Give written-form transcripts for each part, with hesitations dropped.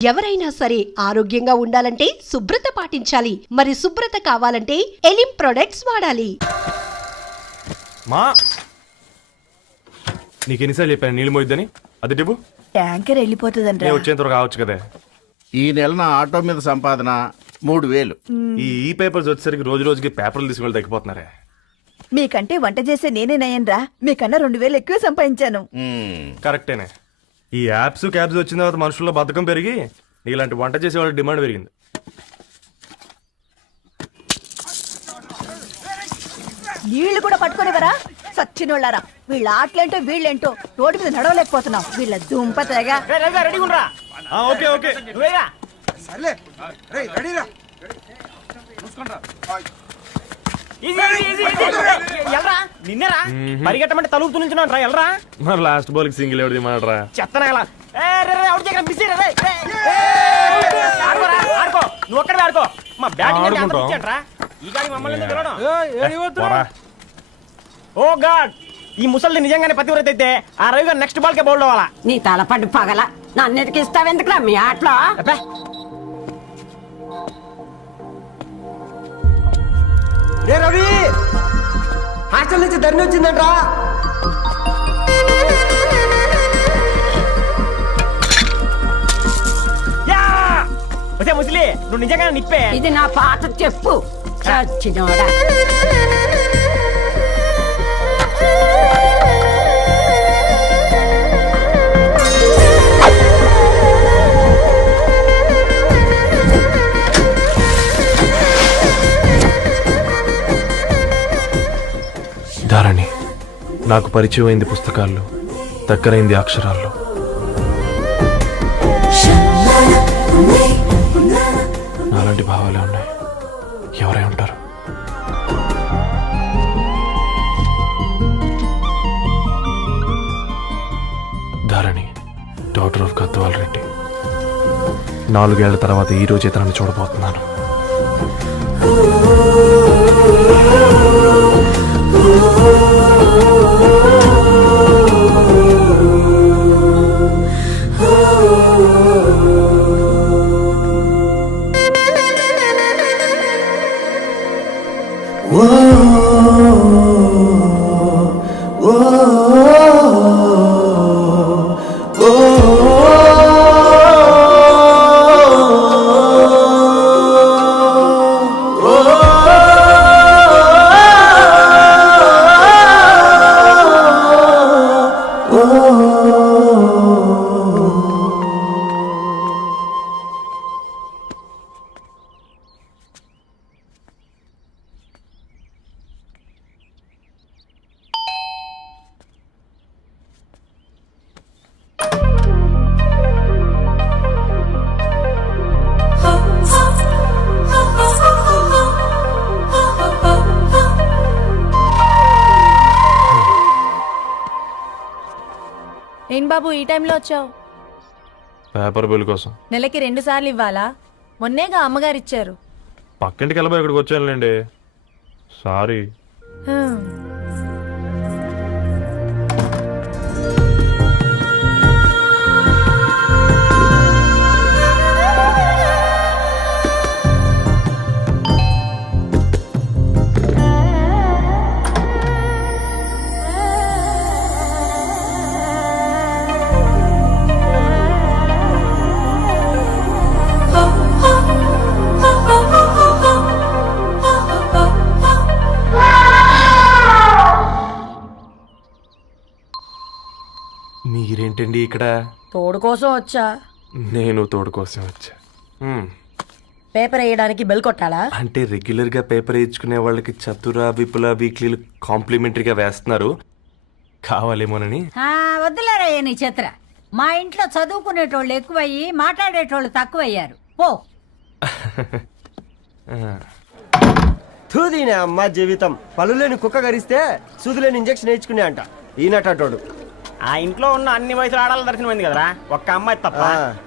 ఎవరైనా సరే ఆరోగ్యంగా ఉండాలంటే శుభ్రత పాటించాలి. మరి శుభ్రత కావాలంటే ఎలిం ప్రొడక్ట్స్ వాడాలి. మా నీకెన్నిసార్లు చెప్పాను నీళ్ళు మోయిద్దని? అది డిబు ట్యాంకర్ వెళ్ళిపోతుందంట. వచ్చేంత వరకు కావచ్చు కదా. ఈ నెల నా ఆటో మీద సంపాదన 3000. ఈ పేపర్స్ వచ్చేసరికి రోజు రోజుకి పేపర్లు తీసుకుని తగ్గిపోతున్నారే. మీకంటే వంట చేసే నేనే నయన్రా, మీకన్నా 2000 ఎక్కువ సంపాదించాను. కరెక్టేనే. ఈ యాప్స్ క్యాబ్స్ వచ్చిన తర్వాత మనుషుల్లో బద్ధకం పెరిగి ఇలాంటి వంట చేసే వాళ్ళ డిమాండ్ పెరిగింది. నీళ్లు కూడా పట్టుకునేవరా సచ్చినోళ్ళారా. వీళ్ళ ఆటలేంటో వీళ్ళేంటో రోడ్డు మీద నడవలేకపోతున్నాం. వీళ్ళ దుంప తెగ. ఓకే ఓకే నిన్నరా పరిగెట్టమంటే తలుపుతూ నుంచి ఎల్రా. మరి లాస్ట్ బాల్ కి సింగిల్ ఎవరిది మాట్రా చెత్తనా ఎలా ఆడుకో నువ్వు ఒక్కడే ఆడుకో. మా బ్యాటింగ్ ఈ గాడి మమ్మల్ని ఓ గాడ్. ఈ ముసలి నిజంగానే పతివ్రత అయితే ఆ రవి గారు నెక్స్ట్ బాల్ కే బౌల్డ్ అవ్వాలా. నీ తలపడి పగల నన్నిటికి ఇస్తావెందుకురా మీ ఆటలో? రే రవి, హాస్టల్ నుంచి ధరణి వచ్చిందంట్రా. వచ్చే ముసలి నువ్వు నిజంగా నిప్పే. ఇది నా పాత చెప్పు చచ్చినోడా. ధారణి నాకు పరిచయం అయింది పుస్తకాల్లో, దగ్గరైంది అక్షరాల్లో. నాలాంటి భావాలే ఉన్నాయి. ఎవరై ఉంటారు? Dharani doctor of Gadwal Reddy. 4 ఏళ్ల తర్వాత ఈ రోజు ఇతరాన్ని చూడబోతున్నాను. ఏం బాబు ఈ టైంలో వచ్చావు? పేపర్ బిల్ కోసం. నెలకి 2 సార్లు ఇవ్వాలా? మొన్నేగా అమ్మగారు ఇచ్చారు. పక్కింటికి వెళ్ళబోయి ఇక్కడికి వచ్చానులేండి. సారీ. మీరేంటండి ఇక్కడ? తోడు కోసం వచ్చా. నేను తోడు కోసం వచ్చా. పేపర్ వేయడానికి బెల్ కొట్టాలా? అంటే రెగ్యులర్ గా పేపర్ వేయించుకునే వాళ్ళకి చతుర విపుల వీక్లీలు కాంప్లిమెంటరీగా వేస్తున్నారు, కావాలేమోనని. వద్దులేరా నీ చిత్ర. మా ఇంట్లో చదువుకునేటోళ్ళు ఎక్కువయ్యి మాట్లాడేటోళ్ళు తక్కువయ్యారు. పో. తూదీనే అమ్మ జీవితం. పలులేని కుక్క గరిస్తే సూదులేని ఇంజక్షన్ వేయించుకునే అంట ఈనటోడు. ఆ ఇంట్లో ఉన్న అన్ని వయసులు ఆడాల దర్శనమైంది కదరా, ఒక్క అమ్మాయి తప్ప.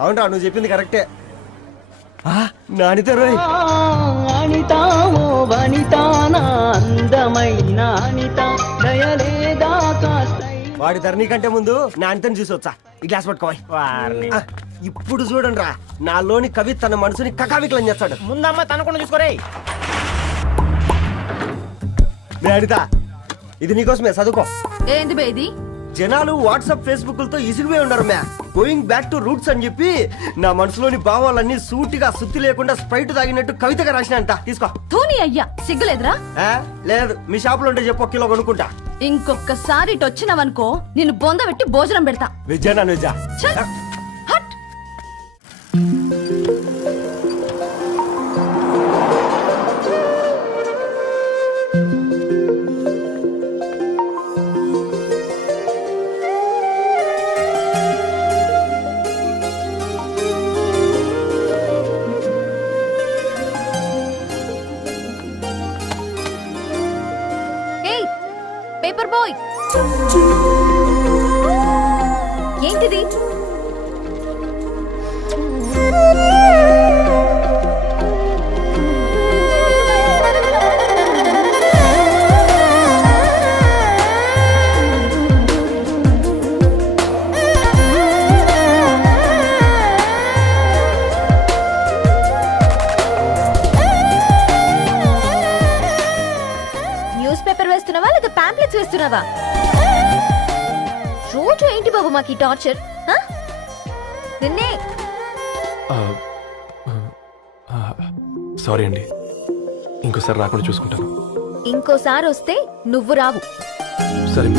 అవునరా, నువ్వు చెప్పింది కరెక్టే. నానితో రోయ్. వాడి ధరణి కంటే ముందు నానితని చూసి వచ్చా. ఈ గ్లాస్ పట్టుకోవాలి. ఇప్పుడు చూడండి రా, నాలోని కవి తన మనసుని కకావికలం చేస్తాడు. ముందమ్మ తనకుండా చూసుకోరే. నేను అడితా, ఇది నీకోసమే, చదువుకో. ఏంది బే ఇది? జనాలు వాట్సాప్ ఫేస్బుక్లతో ఇసిగిపోయి ఉన్నారు మ్యా. గోయింగ్ బ్యాక్ టు రూట్స్ అని చెప్పి నా మనసులోని భావాలన్నీ సూటిగా సుత్తి లేకుండా స్ప్రైట్ తాగినట్టు కవితగా రాసినంట. తీసుకో. ధోని అయ్యా సిగ్గులేదురా? లేదు, మీ షాప్ లో ఉంటే చెప్పు, కిలో కొనుక్కుంటా. ఇంకొకసారి ఇటు వచ్చినవనుకో నిన్ను బొంద పెట్టి భోజనం పెడతా. వెజ్జా నాన్ వెజ్జా? ఛ! హట్! ఏయ్ పేపర్ బాయ్, ఏంటిది? న్యూస్ పేపర్ వేస్తున్నావా లేదా పాంప్లెట్స్ వేస్తున్నావా? రోజు ఏంటి బాబు మాకు టార్చర్? నిన్నే సారీ అండి, ఇంకోసారి రాకుండా చూసుకుంటాను. ఇంకోసారి వస్తే నువ్వు రావు. సరే.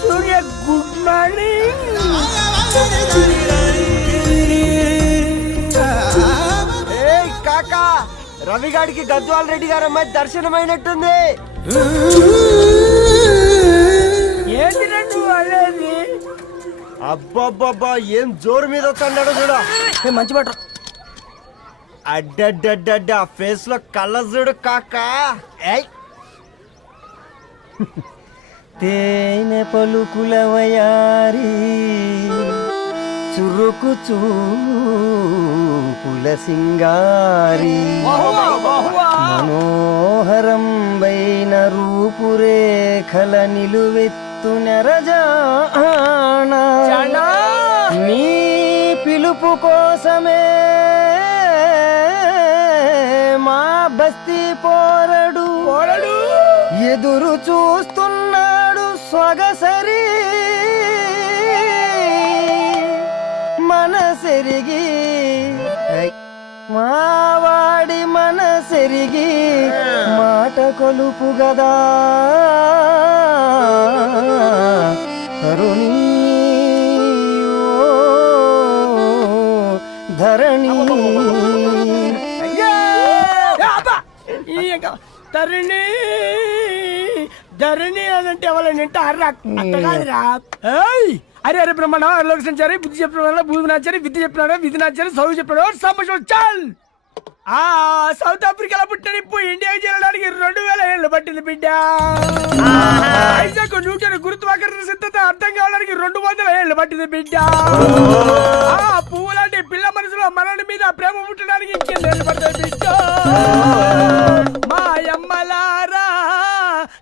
సూర్య గుడ్ మార్నింగ్. కాకా, రవిగాడికి గద్వాల్ రెడ్డి గారు అమ్మాయి దర్శనమైనట్టుంది. ఏంటి నువ్వు అనేది? అబ్బబ్బబ్బా, ఏం జోరు మీద వస్తున్నాడో చూడు. మంచి పట్ట. అడ్డడ్డడ్డ ఫేస్ లో కళ్ళ చూడు కాకా. తేనె పలుకుల వయారి చురుకు చూపుల సింగారి మనోహరం వైన రూపురేఖల నిలువెత్తు నెరజానా నీ పిలుపు కోసమే మా బస్తీ పోరడు ఎదురు చూస్తున్నాడు స్వగసరి మనసెరిగి మావాడి మనసెరిగి మాట కొలుపు గదా తరుణి ధరణి. తరుణి ధరణి అదంటే ఎవరైనా అర్రా అట్ట కాదురా. అరే అరే బ్రహ్మణ లోక సంచారి బుద్ధి చెప్పిన భూమి నాచారి విద్య చెప్పినాడు విధి నాచారి చదువు చెప్పినాడు సంభాషణ చాల్. సౌత్ ఆఫ్రికాలో పుట్టిన ఇప్పుడు ఇండియాకి చేరడానికి 2000 ఏళ్ళు పట్టింది బిడ్డ. ఐజాక్ న్యూటన్ గురుత్వాకర్షణ సిద్ధత అర్థం కావడానికి 200 ఏళ్ళు పట్టింది బిడ్డ. పువ్వు లాంటి పిల్ల మనసులో మరణి మీద ప్రేమ పుట్టడానికి ఇంకేళ్ళు పడుతుంది బిడ్డ. మా అమ్మలారా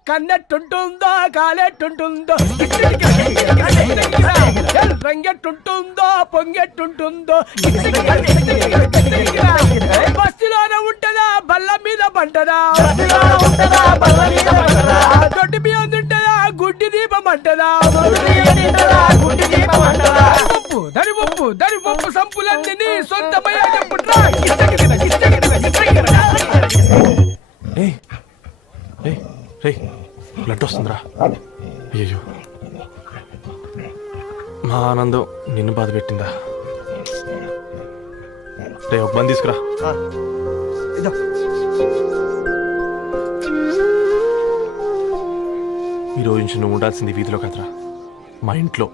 కన్నెట్టుంటుందో కాలెట్టుంటుందో రంగెట్టుంటుందో పొంగెట్టుంటుందో బస్సులోనే ఉంటదా బల్ల మీద పంటదా దొడ్డి బియ్యం తింటదా గుడ్డి దీపం అంటదా దరి పప్పు సంపులన్నీ సొంతమయ్యా చెప్పుట్రా. బ్లడ్ వస్తుందిరా. అయ్యో, మా ఆనందం నిన్ను బాధ పెట్టిందా? రే ఒక బంద్ తీసుకురా. ఈరోజు నుంచి నువ్వు ఉండాల్సింది వీధిలో కదరా, మా ఇంట్లో.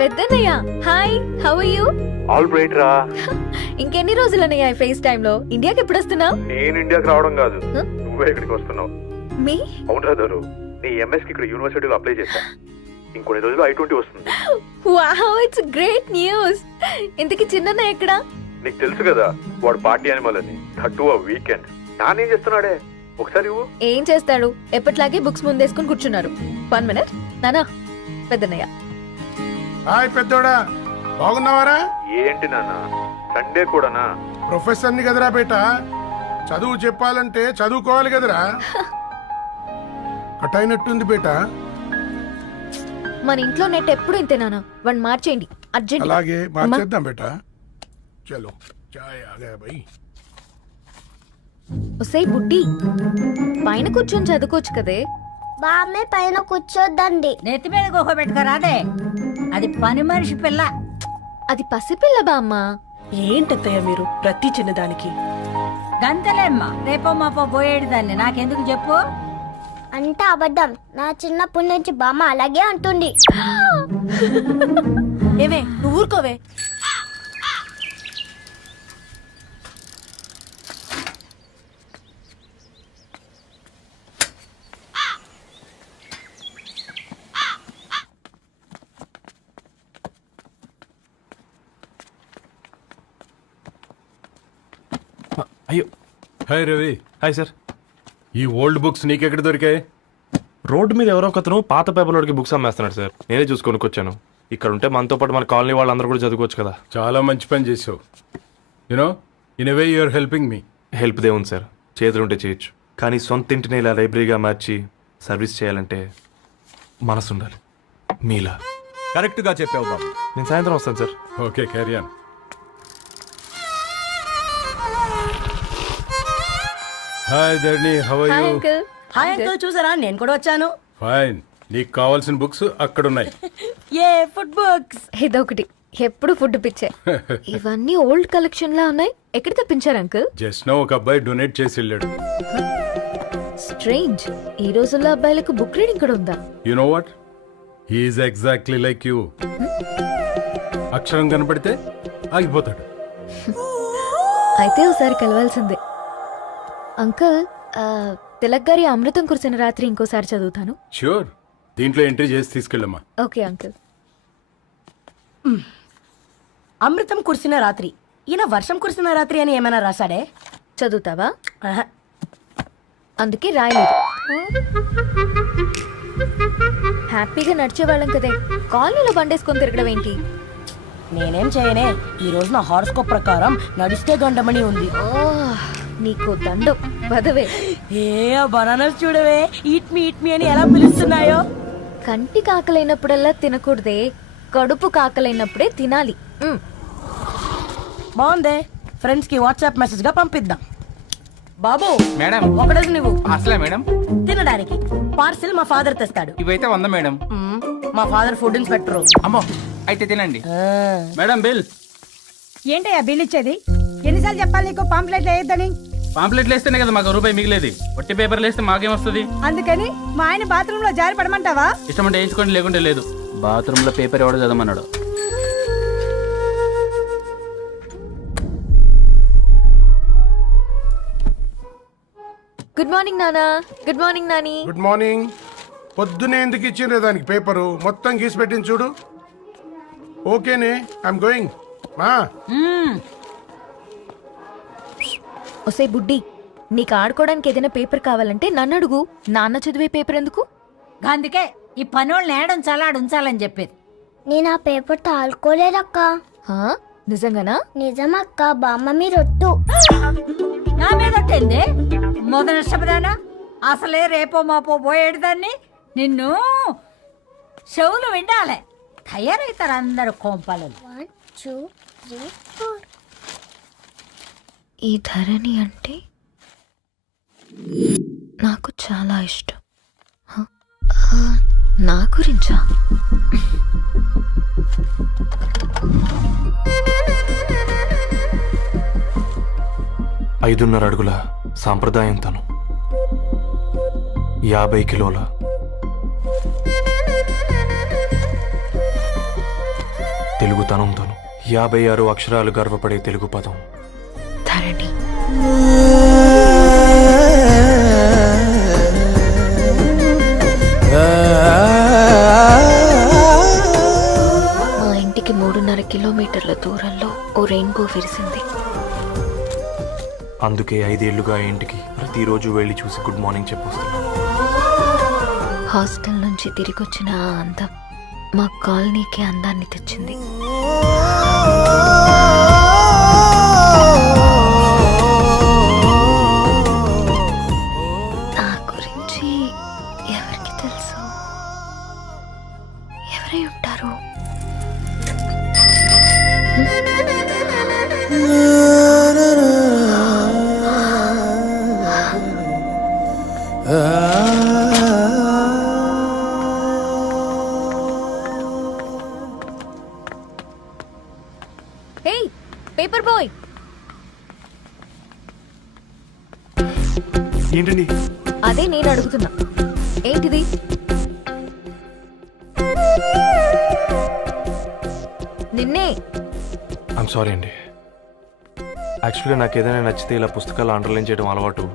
పెద్దనయ్య hi how are you all right రా. ఇంకెన్ని రోజులనయ్య ఫేస్ టైమ్ లో ఇండియాకి ఎప్పుడు వస్తున్నావు నేను ఇండియాకి రావడం కాదు, నువ్వే ఇక్కడికి వస్తున్నావు. మీ అవునరా దరు, నీ ఎంఎస్ కి ఇక్కడ యూనివర్సిటీలో అప్లై చేశా. ఇంకొన్ని రోజులు I-20 వస్తుంది. Wow it's great news. ఇంతకి చిన్ననయ్య ఎక్కడ? నీకు తెలుసు కదా వాడు పార్టీ అనిమల్ అని, థర్టూ వీకెండ్. నానేం చేస్తున్నాడే ఒకసారి ఇవ్వు. ఏం చేస్తాడు, ఎప్పటిలాగే బుక్స్ ముందేసుకుని కూర్చున్నారు. 1 మినిట్ నానా. పెద్దనయ్య హాయ్ పెద్దోడా, బాగున్నావారా? ఏంటి నాన్న సండే కూడానా? ప్రొఫెసర్ని కదరా బేట, చదువు చెప్పాలంటే చదువుకోవాలి కదరా. కట్ అయినట్టుంది బేట. మన ఇంట్లో నెట్ ఎప్పుడు ఇంతే నానా. వన్ మార్చేయండి అర్జెంట్. అలాగే మార్చేద్దాం బేట. చలో చాయ్ ఆగా భయ్. ఒసేయ్ బుడ్డి, పైన కూర్చొని చదువుకోవచ్చు కదే. బామ్మే పైన కూర్చోద్దండి. నెత్తి మీద గుహ పెట్టుకోరాదే, అది పని మనిషి పిల్ల. అది పసిపిల్ల బామ్మ. ఏంటత్తయ్య మీరు ప్రతి చిన్నదానికి? గంతలేమ్మా, రేపో మాపో పోయేడు దాన్ని నాకెందుకు చెప్పు. అంటే అబద్ధం. నా చిన్నప్పటి నుంచి బామ్మ అలాగే అంటుంది. ఏమే నువ్వు ఊరుకోవే. అయ్యో. హాయ్ రవి. Hi sir. ఈ ఓల్డ్ బుక్స్ నీకెక్కడ దొరికాయి? రోడ్డు మీద ఎవరో ఒకతను పాత పేపర్లోకి బుక్స్ అమ్మేస్తున్నాడు సార్. నేనే చూసుకొని వచ్చాను. ఇక్కడ ఉంటే మనతో పాటు మన కాలనీ వాళ్ళందరూ కూడా చదువుకోవచ్చు కదా. చాలా మంచి పని చేసావు. You know in a way you're helping me. Help దేవుంది సార్, చేతులుంటే చేయొచ్చు. కానీ సొంత ఇంటిని ఇలా లైబ్రరీగా మార్చి సర్వీస్ చేయాలంటే మనసు ఉండాలి. మీలా కరెక్ట్గా చెప్పావు బాబు. నేను సాయంత్రం వస్తాను sir. Okay carry on. Hi Dharni, how are hi you? Uncle. Hi uncle, చూసారా నేను కూడా వచ్చాను. ఫైన్. నీకు కావాల్సిన బుక్స్ అక్కడ ఉన్నాయి. ఏ ఫుడ్ బుక్స్? ఇదొకటి ఎప్పుడు ఫుడ్ పిచ్చే. ఇవన్నీ ఓల్డ్ కలెక్షన్ లా ఉన్నాయి. ఎక్కడ తెప్పించారు అంకుల్? జస్ట్ నో ఒక అబ్బాయి డొనేట్ చేసి వెళ్ళాడు. స్ట్రేంజ్, ఈ రోజుల్లో అబ్బాయిలకు బుక్ రీడింగ్ కూడా ఉందా? You know what, he is exactly like you. అక్షరం కనపడితే ఆగిపోతాడు. అయితే ఒకసారి కలవాల్సిందే. అంకుల్, తిలక్ గారి అమృతం కురిసిన రాత్రి ఇంకోసారి చదువుతాను. ష్యూర్, దీంట్లో ఎంట్రీ చేసి తీసుకెళ్ళమ్మా. Okay uncle. అమృతం కురిసిన రాత్రి. ఈయన వర్షం కురిసిన రాత్రి అని ఏమైనా రాశాడే? చదువుతావా? ఆహా. అందుకే రాయలేదు. హ్యాపీగా నడిచేవాళ్ళం కదే, కాలనీలో బండేసుకొని తిరగడం ఏంటి? నేనేం చేయనే, ఈ రోజు నా హారోస్కోప్ ప్రకారం నడిస్తే గండమణి ఉంది. నీకు దండం బదవే. ఏ బనానాస్ చూడవే, ఈట్ మీ అని ఎలా పిలుస్తున్నాయో. కంటి కాకలైనప్పుడల్లా తినకూడదే, కడుపు కాకలైనప్పుడే తినాలి. బాగుందే, ఫ్రెండ్స్ కి వాట్సాప్ మెసేజ్ గా పంపిద్దాం. బాబు మేడం. ఒకటేసి నువ్వు అసలే మేడం తినడానికి పార్సిల్ మా ఫాదర్ తెస్తాడు. ఇవైతే 100 మేడం. మా ఫాదర్ ఫుడ్ ఇన్స్పెక్టర్. అమ్మో, అయితే తినండి మేడం. బిల్ ఏంటయ్యా బిల్ ఇచ్చేది? ఎన్నిసార్లు చెప్పాలి నీకు పాంప్లెట్ వేయొద్దని? పాంప్లెట్లు వేస్తేనే కదా మాకు రూపాయి మిగిలేది. ఒట్టి పేపర్లు వేస్తే మాకేం వస్తుంది? అందుకని మా ఆయన బాత్రూమ్ లో జారి పడమంటావా? ఇష్టం అంటే వేయించుకోండి, లేకుంటే లేదు. బాత్రూమ్ లో పేపర్ ఎవడో చదవమన్నాడు. గుడ్ మార్నింగ్ నానా. Good morning Nani. Good morning. పొద్దునే ఎందుకు ఇచ్చిండ్రే దానికి పేపరు? మొత్తం గీసి పెట్టింది చూడు. ఓకేనే, ఐఎమ్ గోయింగ్. మా ఒసే బుడ్డి, నీకు ఆడుకోవడానికి ఏదైనా పేపర్ కావాలంటే నన్ను అడుగు. నాన్న చదివే పేపర్ ఎందుకు? అందుకే ఈ పనోళ్ళని ఏడంచాలా ఉంచాలని చెప్పేది. నేను ఆ పేపర్ తాలుకోలేదక్క. హా? నిజంగానా? నిజమక్క, బామ్మ మీరొట్టు. నా మీద ఒట్టేంది? మొదటి నష్టపదానా? అసలే రేపో మాపో పోయేడు దాన్ని. నిన్ను చెవులు వినాలే, తయారవుతారు అందరు కోంపాలు. 1 2 3 4. ఈ ధరణి అంటే నాకు చాలా ఇష్టం. హ? నా గురించా? ఐదున్నర అడుగుల సాంప్రదాయం తను, 50 కిలోల తెలుగుతనంతోను 56 అక్షరాలు గర్వపడే తెలుగు పదం ధరణి. మా ఇంటికి 3.5 కిలోమీటర్ల దూరంలో ఓ రెయిన్బో విరిసింది. అందుకే 5 ఏళ్లుగా ఇంటికి ప్రతిరోజు వెళ్ళి చూసి గుడ్ మార్నింగ్ చెప్పొస్తున్నాను. హాస్టల్ నుంచి తిరిగొచ్చిన ఆ అందం మా కాలనీకి అందాన్ని తెచ్చింది. నా గురించి ఎవరికి తెలుసు? ఎవరై ఉంటారు? ఏయ్ పేపర్ బాయ్, ఏంటండి? అదే నేను అడుగుతున్నా, ఏంటిది? నిన్నే. ఐమ్ సారీ అండి. యాక్చువల్గా నాకు ఏదైనా నచ్చితే ఇలా పుస్తకాలు అండర్లైన్ చేయడం అలవాటు.